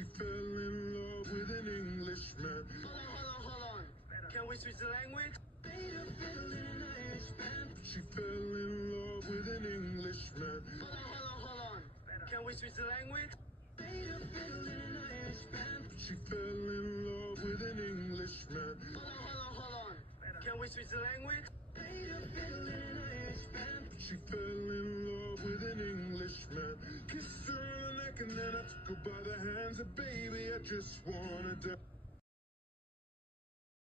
She fell in love with an Englishman. Hold on. Can we switch the language? She fell in love with an Englishman. Hold on. Can we switch the language? She fell in love with an Englishman. Hold on. Can we switch the language? She fell in love with an Englishman. Kissed her on the neck and then I took her by the hands. And baby, I just wanna die.